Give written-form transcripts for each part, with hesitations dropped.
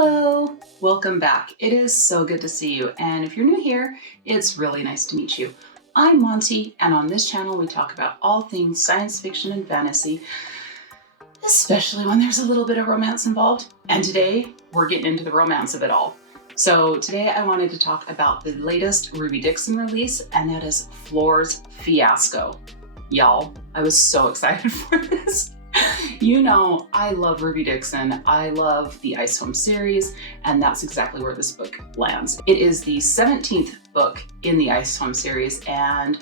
Hello, welcome back. It is so good to see you. And if you're new here, it's really nice to meet you. I'm Monty, and on this channel, we talk about all things science fiction and fantasy, especially when there's a little bit of romance involved. And today we're getting into the romance of it all. So today I wanted to talk about the latest Ruby Dixon release, and that is Flor's Fiasco. Y'all, I was so excited for this. You know, I love Ruby Dixon. I love the Ice Home series, and that's exactly where this book lands. It is the 17th book in the Ice Home series, and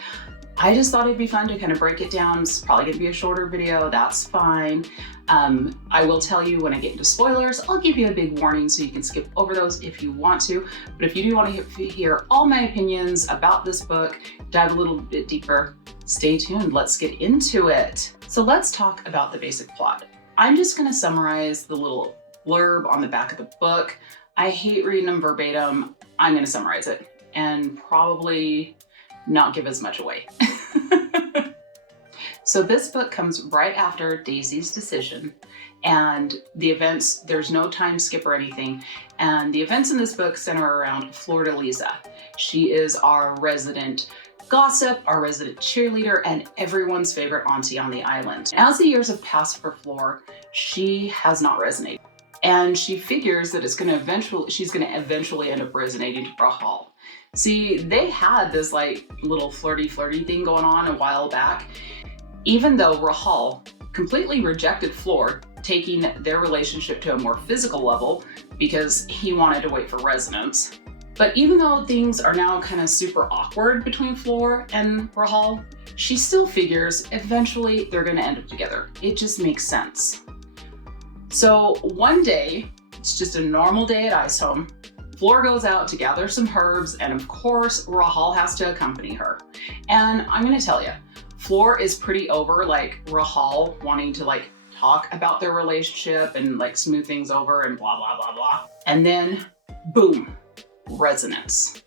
I just thought it'd be fun to kind of break it down. It's probably gonna be a shorter video, that's fine. I will tell you when I get into spoilers, I'll give you a big warning so you can skip over those if you want to. But if you do want to hear all my opinions about this book, dive a little bit deeper, stay tuned, let's get into it. So let's talk about the basic plot. I'm just gonna summarize the little blurb on the back of the book. I hate reading them verbatim. I'm gonna summarize it and probably not give as much away. So this book comes right after Daisy's decision, and the events, there's no time skip or anything, and the events in this book center around Flor. She is our resident gossip, our resident cheerleader, and everyone's favorite auntie on the island. As the years have passed for Flor, she has not resonated, and she figures that she's gonna eventually end up resonating to RHODESMAS. See, they had this like little flirty thing going on a while back, even though RHODESMAS completely rejected Flor, taking their relationship to a more physical level because he wanted to wait for resonance. But even though things are now kind of super awkward between Flor and RHODESMAS, she still figures eventually they're gonna end up together. It just makes sense. So one day, it's just a normal day at Ice Home, Flor goes out to gather some herbs, and of course, RHODESMAS has to accompany her. And I'm gonna tell you, Flor is pretty over like RHODESMAS wanting to like talk about their relationship and like smooth things over and blah, blah, blah, blah. And then boom, resonance.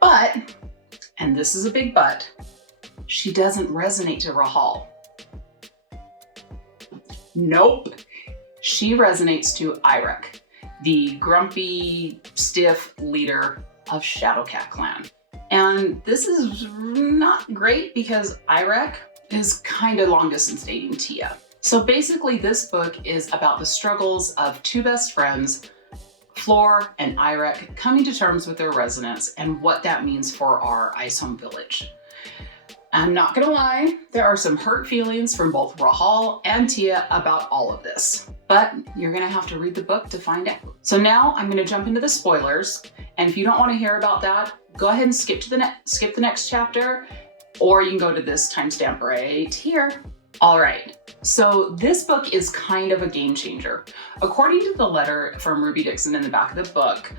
But, and this is a big but, she doesn't resonate to RHODESMAS. Nope, she resonates to Irek, the grumpy, stiff leader of Shadowcat clan. And this is not great because Irek is kind of long distance dating Tia. So basically this book is about the struggles of two best friends, Flor and Irek, coming to terms with their resonance and what that means for our Ice Home village. I'm not gonna lie, there are some hurt feelings from both RHODESMAS and Tia about all of this, but you're gonna have to read the book to find out. So now I'm gonna jump into the spoilers, and if you don't wanna hear about that, go ahead and skip the next chapter, or you can go to this timestamp right here. All right, so this book is kind of a game changer. According to the letter from Ruby Dixon in the back of the book,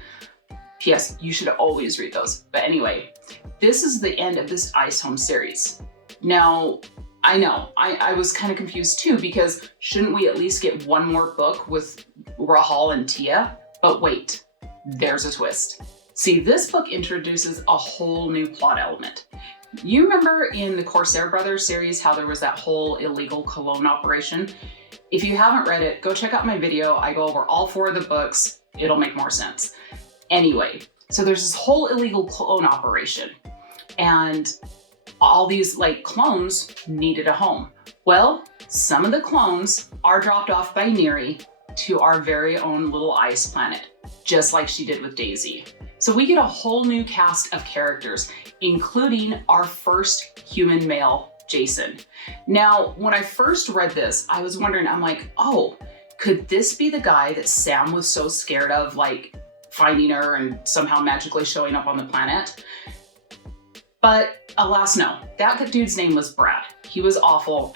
P.S. you should always read those. But anyway, this is the end of this Ice Home series. Now, I know, I was kind of confused too, because shouldn't we at least get one more book with RHODESMAS and Tia? But wait, there's a twist. See, this book introduces a whole new plot element. You remember in the Corsair Brothers series how there was that whole illegal cologne operation? If you haven't read it, go check out my video. I go over all 4 of the books. It'll make more sense. Anyway, so there's this whole illegal clone operation, and all these like clones needed a home. Well, some of the clones are dropped off by Neri to our very own little ice planet, just like she did with Daisy. So we get a whole new cast of characters, including our first human male, Jason. Now, when I first read this, I was wondering, I'm like, oh, could this be the guy that Sam was so scared of, like finding her and somehow magically showing up on the planet? But alas, no. That dude's name was Brad. He was awful.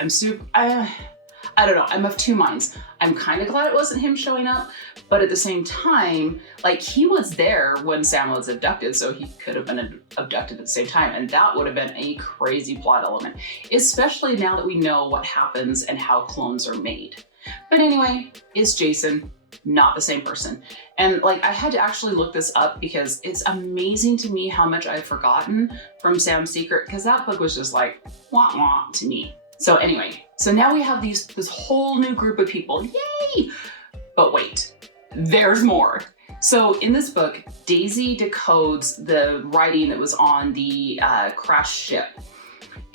I don't know, I'm of two minds. I'm kind of glad it wasn't him showing up, but at the same time, like he was there when Sam was abducted, so he could have been abducted at the same time, and that would have been a crazy plot element, especially now that we know what happens and how clones are made. But anyway, it's Jason, not the same person. And like I had to actually look this up because it's amazing to me how much I've forgotten from Sam's Secret, because that book was just like wah wah to me. So anyway, so now we have this whole new group of people, yay! But wait, there's more. So in this book, Daisy decodes the writing that was on the crashed ship.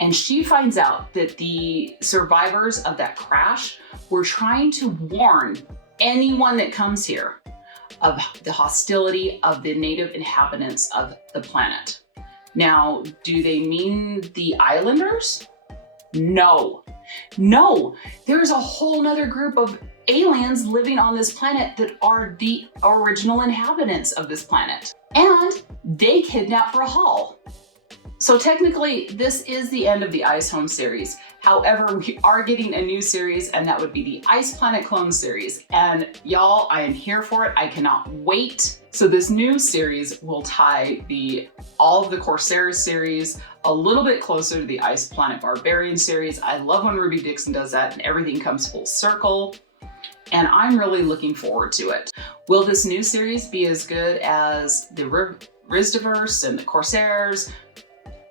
And she finds out that the survivors of that crash were trying to warn anyone that comes here of the hostility of the native inhabitants of the planet. Now, do they mean the islanders? No. No, there's a whole nother group of aliens living on this planet that are the original inhabitants of this planet. And they kidnapped Rahal. So technically, this is the end of the Ice Home series. However, we are getting a new series, and that would be the Ice Planet Clone series. And y'all, I am here for it. I cannot wait. So this new series will tie all of the Corsair series a little bit closer to the Ice Planet Barbarian series. I love when Ruby Dixon does that and everything comes full circle. And I'm really looking forward to it. Will this new series be as good as the RHODESMAS and the Corsairs?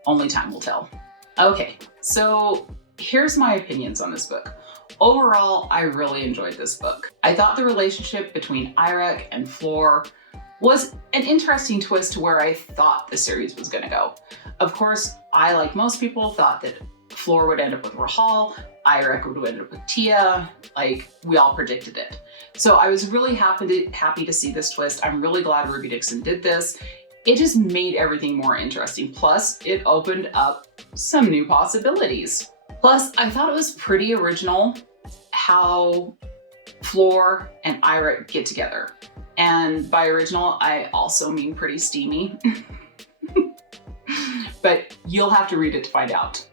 Only time will tell. Okay, so here's my opinions on this book. Overall, I really enjoyed this book. I thought the relationship between Irek and Flor was an interesting twist to where I thought the series was gonna go. Of course, I, like most people, thought that Flor would end up with Rahal, Irek would end up with Tia, like we all predicted it. So I was really happy to see this twist. I'm really glad Ruby Dixon did this. It just made everything more interesting. Plus, it opened up some new possibilities. Plus, I thought it was pretty original how Flor and Irek get together. And by original, I also mean pretty steamy. But you'll have to read it to find out.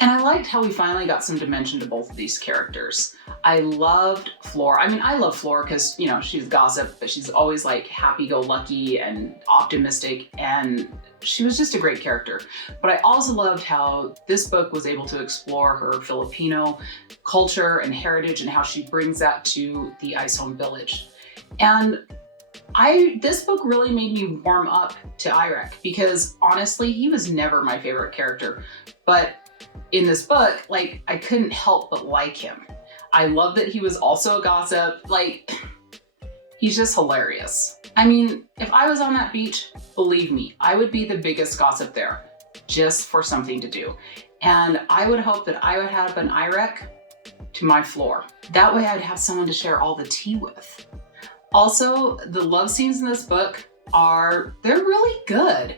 And I liked how we finally got some dimension to both of these characters. I loved Flor. I mean, I love Flor because, you know, she's gossip, but she's always like happy-go-lucky and optimistic, and she was just a great character. But I also loved how this book was able to explore her Filipino culture and heritage and how she brings that to the Ice Home Village. And this book really made me warm up to Irek because honestly, he was never my favorite character. But in this book, like, I couldn't help but like him. I love that he was also a gossip. Like, he's just hilarious. I mean, if I was on that beach, believe me, I would be the biggest gossip there just for something to do. And I would hope that I would have an Irek to my Flor. That way I'd have someone to share all the tea with. Also, the love scenes in this book they're really good.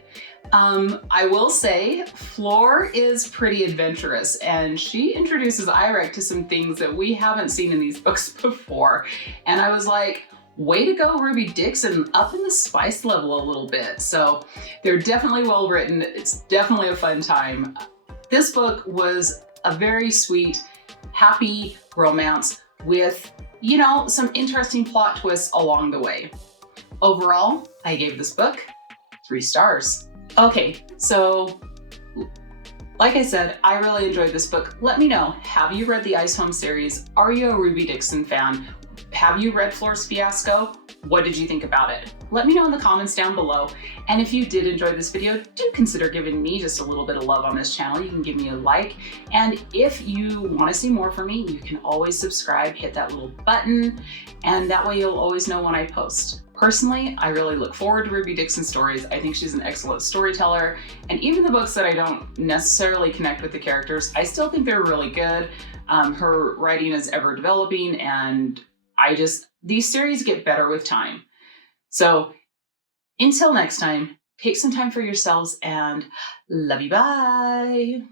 I will say Flor is pretty adventurous, and she introduces Irek to some things that we haven't seen in these books before. And I was like, way to go, Ruby Dixon, up in the spice level a little bit. So they're definitely well written. It's definitely a fun time. This book was a very sweet, happy romance with, you know, some interesting plot twists along the way. Overall, I gave this book 3 stars. Okay, so like I said, I really enjoyed this book. Let me know, have you read the Ice Home series? Are you a Ruby Dixon fan? Have you read Flor's Fiasco? What did you think about it? Let me know in the comments down below. And if you did enjoy this video, do consider giving me just a little bit of love on this channel. You can give me a like. And if you want to see more from me, you can always subscribe, hit that little button, and that way you'll always know when I post. Personally, I really look forward to Ruby Dixon stories. I think she's an excellent storyteller. And even the books that I don't necessarily connect with the characters, I still think they're really good. Her writing is ever developing, and these series get better with time. So until next time, take some time for yourselves and love you, bye.